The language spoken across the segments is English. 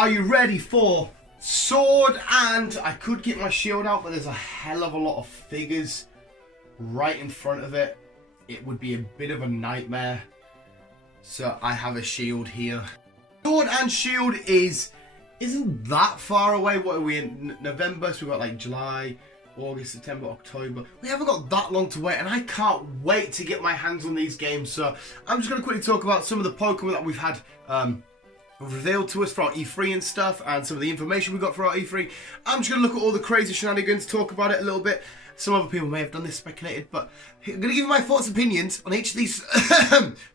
Are you ready for sword? And I could get my shield out, but there's a hell of a lot of figures right in front of it. It would be a bit of a nightmare. So I have a shield here. Sword and shield isn't that far away. What are we in November? So we've got like July, August, September, October. We haven't got that long to wait, and I can't wait to get my hands on these games. So I'm just going to quickly talk about some of the Pokemon that we've had revealed to us for our E3 and stuff, and some of the information we got for our E3. I'm just going to look at all the crazy shenanigans, talk about it a little bit. Some other people may have done this, speculated, but I'm going to give you my thoughts and opinions on each of these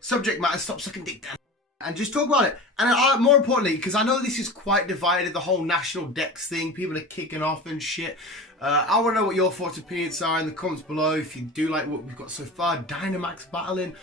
subject matters. Stop sucking dick down. And just talk about it. And more importantly, because I know this is quite divided, the whole national dex thing, people are kicking off and shit. I want to know what your thoughts and opinions are in the comments below. If you do like what we've got so far, Dynamax battling,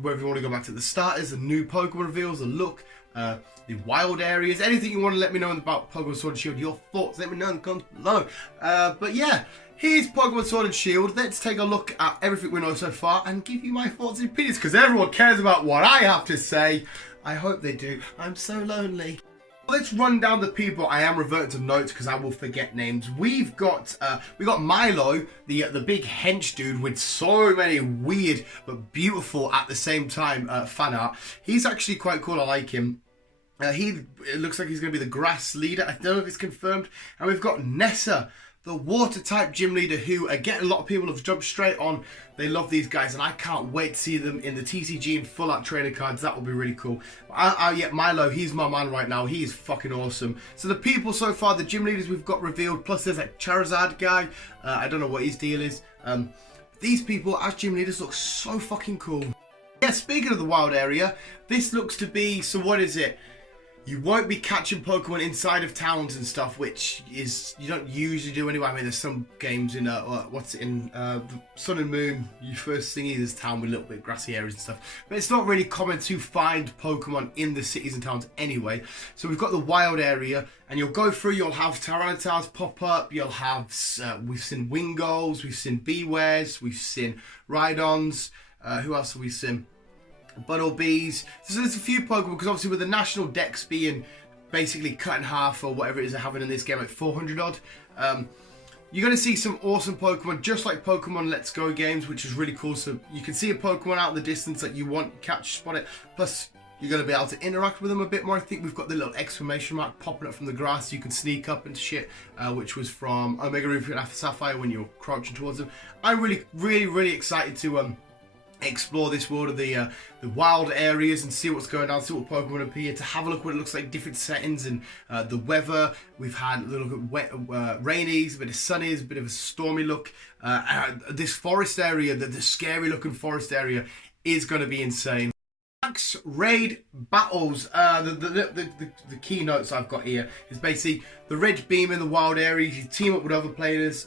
whether you want to go back to the starters, the new Pokemon reveals, the look, the wild areas, anything you want to let me know about Pokemon Sword and Shield, your thoughts, let me know in the comments below. But yeah, here's Pokemon Sword and Shield. Let's take a look at everything we know so far and give you my thoughts and opinions, because everyone cares about what I have to say. I hope they do. I'm so lonely. Let's run down the people. I am reverting to notes because I will forget names. we got Milo, the big hench dude with so many weird but beautiful at the same time fan art. He's actually quite cool. I like him. It looks like he's going to be the grass leader. I don't know if it's confirmed. And we've got Nessa, the water type gym leader, who again a lot of people have jumped straight on. They love these guys, and I can't wait to see them in the TCG and full art trainer cards. That will be really cool. Yeah, Milo, he's my man right now. He is fucking awesome. So the people so far, the gym leaders we've got revealed, plus there's that Charizard guy. I don't know what his deal is. These people as gym leaders look so fucking cool. Yeah, speaking of the wild area, this looks to be, so what is it? You won't be catching Pokemon inside of towns and stuff, which is, you don't usually do anyway. I mean, there's some games in, Sun and Moon, you first see this town with a little bit of grassy areas and stuff. But it's not really common to find Pokemon in the cities and towns anyway. So we've got the wild area, and you'll go through, you'll have Tyrannotars pop up, you'll have, we've seen Wingulls, we've seen Bewares, we've seen Rhydons, who else have we seen? Buttlebees. So there's a few Pokemon, because obviously with the national dex being basically cut in half, or whatever it is they're having in this game, like 400 odd, you're going to see some awesome Pokemon, just like Pokemon Let's Go games, which is really cool. So you can see a Pokemon out in the distance that you want, catch, spot it, plus you're going to be able to interact with them a bit more. I think we've got the little exclamation mark popping up from the grass, so you can sneak up into shit, which was from Omega Ruby and Sapphire when you're crouching towards them. I'm really excited to explore this world of the wild areas and see what's going on, see what Pokemon appear, to have a look what it looks like, different settings, and the weather. We've had a little bit wet, rainy, a bit of sunny, a bit of a stormy look. This forest area, the scary looking forest area, is going to be insane. Max raid battles. The keynotes I've got here is basically the red beam in the wild areas. You team up with other players,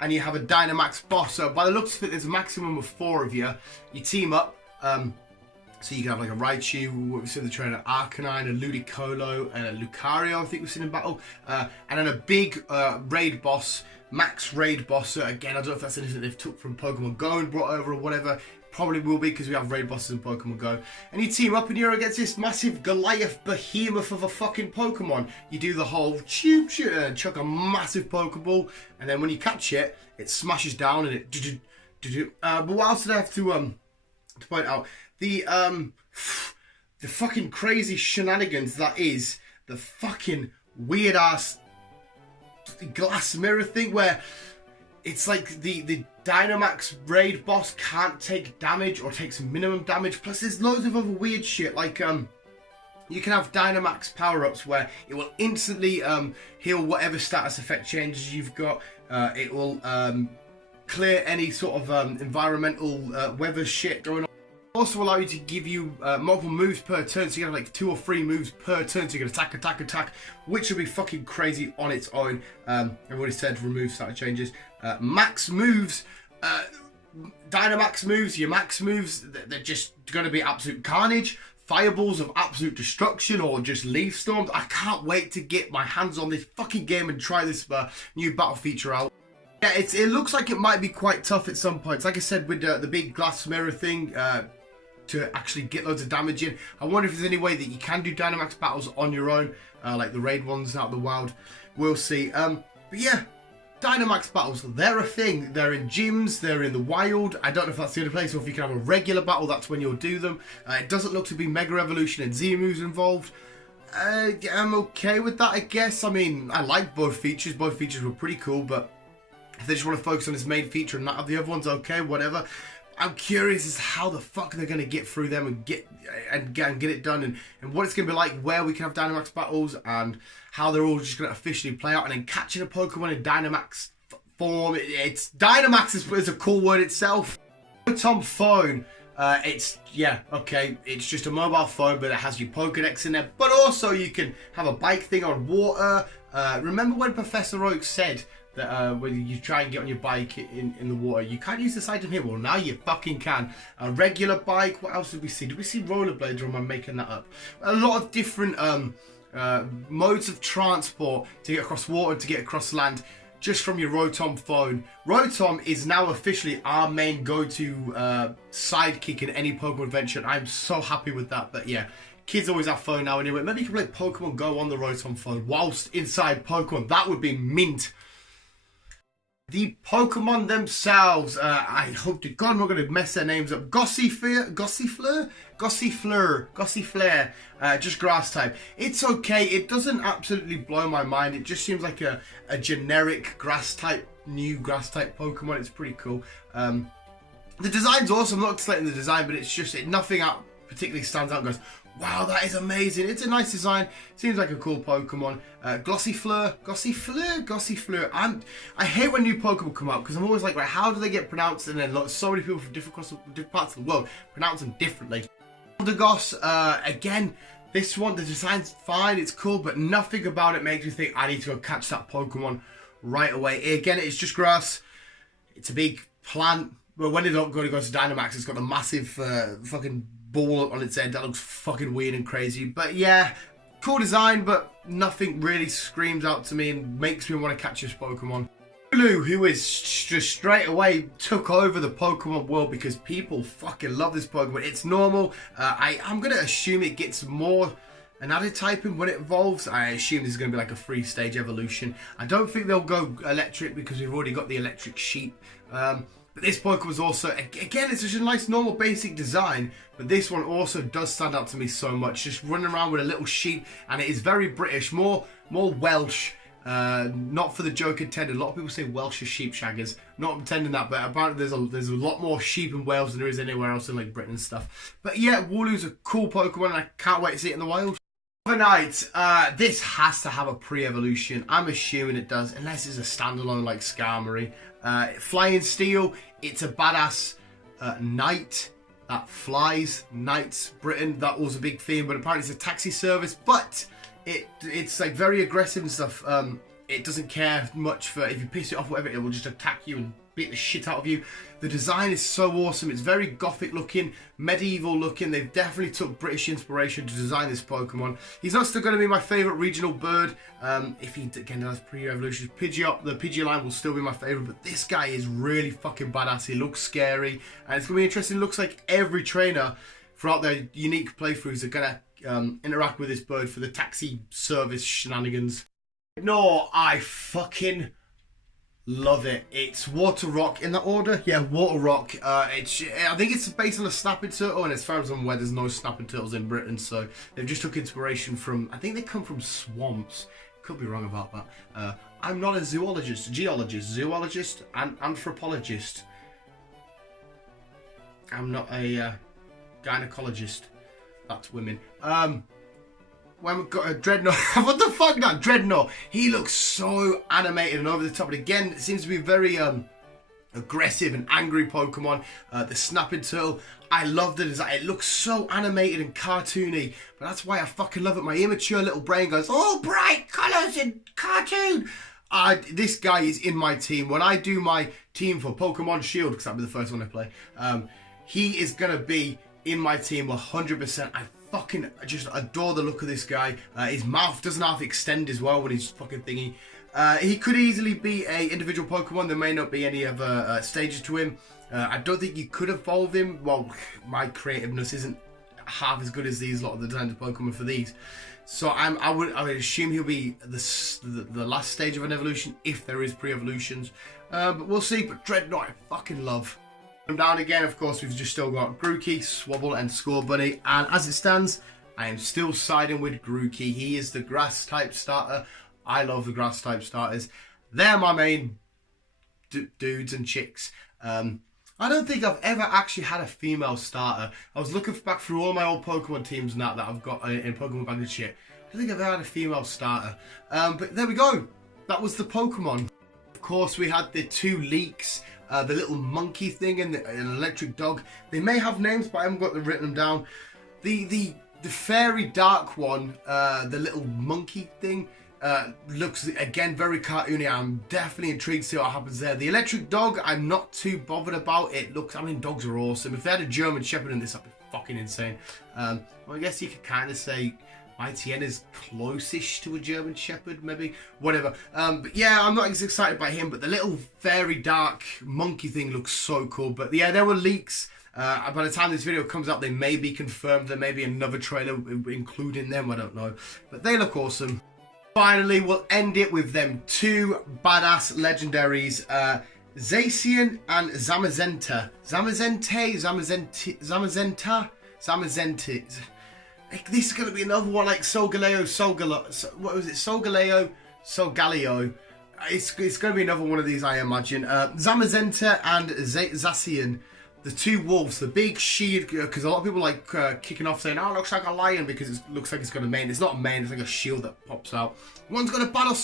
and you have a Dynamax boss. So by the looks of it, there's a maximum of 4 of you. You team up, so you can have like a Raichu, what we've seen in the trailer, Arcanine, a Ludicolo, and a Lucario, I think we've seen in battle, and then a big raid boss, Max raid boss. So again, I don't know if that's anything they've took from Pokemon Go and brought over or whatever. Probably will be, because we have raid bosses in Pokemon Go. And you team up and you're against this massive Goliath behemoth of a fucking Pokemon. You do the whole shoot and chuck a massive Pokeball, and then when you catch it, it smashes down and it but what else did I have to point out? The fucking crazy shenanigans that is the fucking weird ass glass mirror thing, where it's like the Dynamax raid boss can't take damage, or takes minimum damage. Plus there's loads of other weird shit, like you can have Dynamax power-ups where it will instantly heal whatever status effect changes you've got. It will clear any sort of environmental weather shit going on. Also allow you to give you multiple moves per turn, so you have like 2 or 3 moves per turn, so you can attack, which will be fucking crazy on its own. I've already said remove status changes. Max moves, Dynamax moves, your max moves, they're just going to be absolute carnage. Fireballs of absolute destruction, or just leaf storms. I can't wait to get my hands on this fucking game and try this new battle feature out. Yeah, it looks like it might be quite tough at some points. Like I said, with the big glass mirror thing, to actually get loads of damage in. I wonder if there's any way that you can do Dynamax battles on your own, like the raid ones out of the wild. We'll see. But yeah, Dynamax battles, they're a thing. They're in gyms, they're in the wild. I don't know if that's the only place, or if you can have a regular battle, that's when you'll do them. It doesn't look to be Mega Evolution and Z-moves involved. I'm okay with that, I guess. I mean, I like both features. Both features were pretty cool, but if they just want to focus on this main feature and not have the other ones, okay, whatever. I'm curious as to how the fuck they're going to get through them and get it done, and what it's going to be like where we can have Dynamax battles, and how they're all just going to officially play out, and then catching a Pokemon in Dynamax form. It's Dynamax is a cool word itself. Tom phone. Yeah, okay, it's just a mobile phone, but it has your Pokedex in there. But also you can have a bike thing on water. Remember when Professor Oak said that when you try and get on your bike in the water, you can't use this item here? Well, now you fucking can. A regular bike, what else did we see? Did we see rollerblades, or am I making that up? A lot of different modes of transport to get across water, to get across land, just from your Rotom phone. Rotom is now officially our main go-to sidekick in any Pokemon adventure. I'm so happy with that. But yeah, kids always have phone now anyway. Maybe you can play Pokemon Go on the Rotom phone whilst inside Pokemon. That would be mint. The Pokemon themselves, I hope to God I'm not going to mess their names up. Gossifleur, just grass type. It's okay, it doesn't absolutely blow my mind. It just seems like a generic grass type, new grass type Pokemon. It's pretty cool. The design's awesome. I'm not slating the design, but it's just, nothing out particularly stands out and goes, wow, that is amazing. It's a nice design. Seems like a cool Pokemon. Gossifleur. I hate when new Pokemon come out, because I'm always like, right, how do they get pronounced? And then so many people from different parts of the world pronounce them differently. Eldegoss, again, this one, the design's fine, it's cool, but nothing about it makes me think I need to go catch that Pokemon right away. Again, it's just grass. It's a big plant. But when it don't go to Dynamax, it's got a massive fucking ball on its head that looks fucking weird and crazy. But yeah, cool design, but nothing really screams out to me and makes me want to catch this Pokemon. Lulu, who is just straight away took over the Pokemon world because people fucking love this Pokemon. It's normal. I'm going to assume it gets more an added typing when it evolves. I assume this is going to be like a 3-stage evolution. I don't think they'll go electric because we've already got the electric sheep. But this Pokemon was also, again, it's just a nice normal basic design, but this one also does stand out to me so much. Just running around with a little sheep, and it is very British, more Welsh. Not for the joke intended. A lot of people say Welsh are sheep shaggers. Not intending that, but apparently there's a lot more sheep in Wales than there is anywhere else in like Britain and stuff. But yeah, Wooloo's a cool Pokemon, and I can't wait to see it in the wild. Overnight, this has to have a pre-evolution. I'm assuming it does, unless it's a standalone like Skarmory. Flying Steel, it's a badass knight that flies. Knights, Britain, that was a big theme, but apparently it's a taxi service, but it's like very aggressive and stuff. It doesn't care much for, if you piss it off or whatever, it will just attack you and beat the shit out of you. The design is so awesome. It's very gothic looking, medieval looking. They've definitely took British inspiration to design this Pokemon. He's not still going to be my favourite regional bird. If he, again, does pre-evolution, the Pidgeot will still be my favourite, but this guy is really fucking badass. He looks scary, and it's going to be interesting. It looks like every trainer throughout their unique playthroughs are going to interact with this bird for the taxi service shenanigans. No, I fucking love it. It's Water Rock in that order. Yeah, Water Rock. I think it's based on a snapping turtle, and as far as I'm aware, there's no snapping turtles in Britain, so they've just took inspiration from, I think they come from swamps. Could be wrong about that. I'm not a zoologist, and anthropologist. I'm not a gynecologist. That's women. When we've got a Dreadnought, what the fuck now? Dreadnought, he looks so animated and over the top, but again, it seems to be very aggressive and angry Pokemon. The Snapping Turtle, I love the design. It looks so animated and cartoony, but that's why I fucking love it. My immature little brain goes, oh, bright colours and cartoon. This guy is in my team. When I do my team for Pokemon Shield, because that'll be the first one I play, he is going to be in my team 100%. I fucking just adore the look of this guy. His mouth doesn't half extend as well when he's fucking thingy. He could easily be a individual Pokemon. There may not be any other stages to him. I don't think you could evolve him. Well, my creativeness isn't half as good as these lot of the designs of Pokemon for these. So I would assume he'll be the last stage of an evolution if there is pre-evolutions. But we'll see. But Dreadnought, I fucking love. And down again, of course, we've just still got Grookey, Swabble, and Scorbunny. And as it stands, I am still siding with Grookey. He is the grass type starter. I love the grass type starters. They're my main dudes and chicks. I don't think I've ever actually had a female starter. I was looking back through all my old Pokemon teams and that I've got in Pokemon Bag and shit. I don't think I've ever had a female starter. But there we go. That was the Pokemon. Of course, we had the 2 leaks. The little monkey thing and an electric dog. They may have names, but I haven't got them written down. The fairy dark one, the little monkey thing, looks again very cartoony. I'm definitely intrigued to see what happens there. The electric dog, I'm not too bothered about. It looks, I mean, dogs are awesome. If they had a German Shepherd in this, that'd be fucking insane. Well, I guess you could kind of say ITN is close-ish to a German Shepherd, maybe, whatever. But yeah, I'm not as excited by him, but the little fairy dark monkey thing looks so cool. But yeah, there were leaks. By the time this video comes out, they may be confirmed. There may be another trailer including them, I don't know. But they look awesome. Finally, we'll end it with them 2 badass legendaries, Zacian and Zamazenta. This is going to be another one like Solgaleo. What was it? Solgaleo, Solgaleo. It's going to be another one of these, I imagine. Zamazenta and Zacian. The 2 wolves, the big shield, because a lot of people like kicking off saying, oh, it looks like a lion because it looks like it's got a mane. It's not a mane, it's like a shield that pops out. One's got a battle,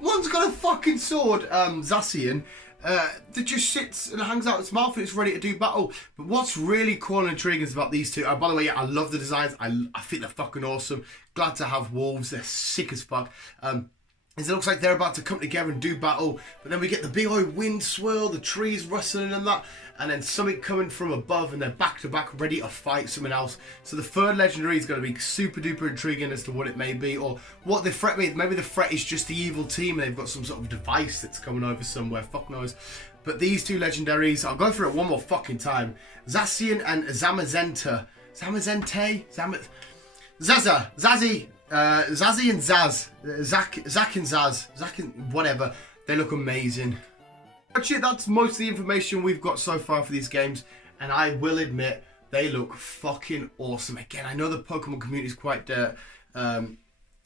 one's got a fucking sword, Zacian, that just sits and hangs out its mouth and it's ready to do battle. But what's really cool and intriguing is about these 2. By the way, yeah, I love the designs. I think they're fucking awesome. Glad to have wolves. They're sick as fuck. It looks like they're about to come together and do battle, but then we get the big old wind swirl, the trees rustling and that, and then something coming from above, and they're back to back ready to fight something else. So the 3rd legendary is going to be super duper intriguing as to what it may be, or what the threat may be. Maybe the threat is just the evil team and they've got some sort of device that's coming over somewhere, fuck knows. But these 2 legendaries, I'll go through it one more fucking time. Zacian and Zamazenta. Zamazente? Zaza. Zazzy and Zaz. Zach and Zaz. Zach and whatever. They look amazing. Actually, that's most of the information we've got so far for these games. And I will admit, they look fucking awesome. Again, I know the Pokemon community is quite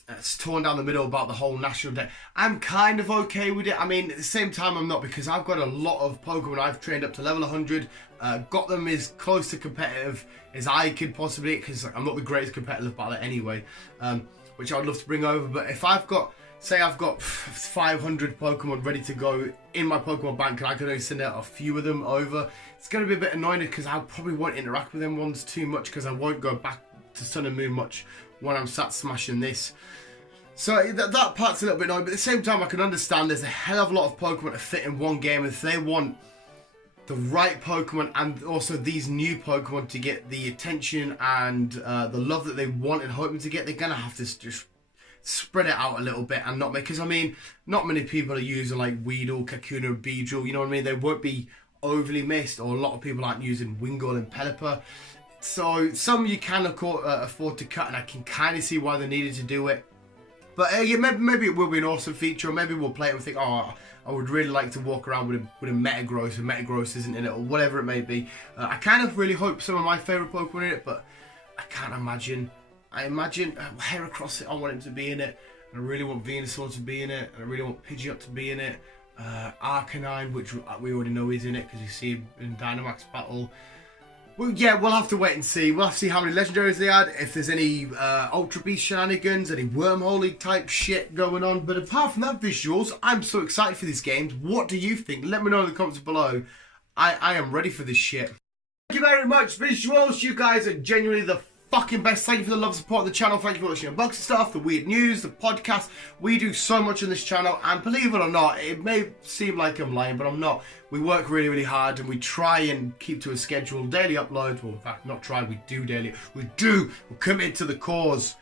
it's torn down the middle about the whole national day. I'm kind of okay with it. I mean, at the same time, I'm not, because I've got a lot of Pokemon I've trained up to level 100. Got them as close to competitive as I could possibly, because I'm not the greatest competitive battler anyway, which I'd love to bring over. But if I've got, say I've got 500 Pokemon ready to go in my Pokemon bank and I can only send out a few of them over, it's going to be a bit annoying because I probably won't interact with them ones too much, because I won't go back to Sun and Moon much when I'm sat smashing this. So that part's a little bit annoying, but at the same time I can understand there's a hell of a lot of Pokemon to fit in one game. If they want the right Pokemon and also these new Pokemon to get the attention and the love that they want and hoping to get, they're going to have to just spread it out a little bit and not make, because I mean, not many people are using like Weedle, Kakuna, Beedrill, you know what I mean? They won't be overly missed, or a lot of people aren't using Wingull and Pelipper. So some you can afford to cut, and I can kind of see why they needed to do it. But yeah, maybe it will be an awesome feature, or maybe we'll play it and think, oh, I would really like to walk around with a Metagross, and Metagross isn't in it, or whatever it may be. I kind of really hope some of my favourite Pokemon are in it, but I can't imagine. I imagine Heracross, I want him to be in it, and I really want Venusaur to be in it, and I really want Pidgeot to be in it. Arcanine, which we already know is in it because you see him in Dynamax battle. Well, yeah, we'll have to wait and see. We'll have to see how many legendaries they add, if there's any Ultra Beast shenanigans, any Wormhole type shit going on. But apart from that, visuals, I'm so excited for these games. What do you think? Let me know in the comments below. I am ready for this shit. Thank you very much, visuals. You guys are genuinely the fucking best. Thank you for the love and support of the channel. Thank you for watching the unboxing stuff, the weird news, the podcast. We do so much on this channel, and believe it or not, it may seem like I'm lying, but I'm not. We work really, really hard, and we try and keep to a schedule. Daily uploads. Well, in fact, not try. We do daily. We do. We're committed to the cause.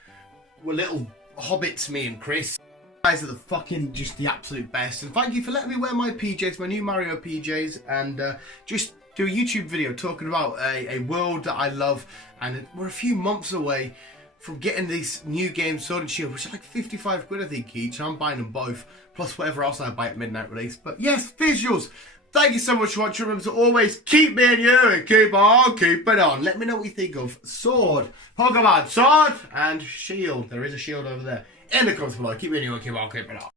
We're little hobbits, me and Chris. You guys are the fucking, just the absolute best. And thank you for letting me wear my PJs, my new Mario PJs, and just do a YouTube video talking about a world that I love, and we're a few months away from getting these new games, Sword and Shield, which are like 55 quid I think each. I'm buying them both, plus whatever else I buy at midnight release. But yes, visuals. Thank you so much for watching. Remember to always keep being you and keep on keeping on. Let me know what you think of Sword, Pokemon Sword and Shield. There is a shield over there. In the comments below. Keep being you and keep on keeping on.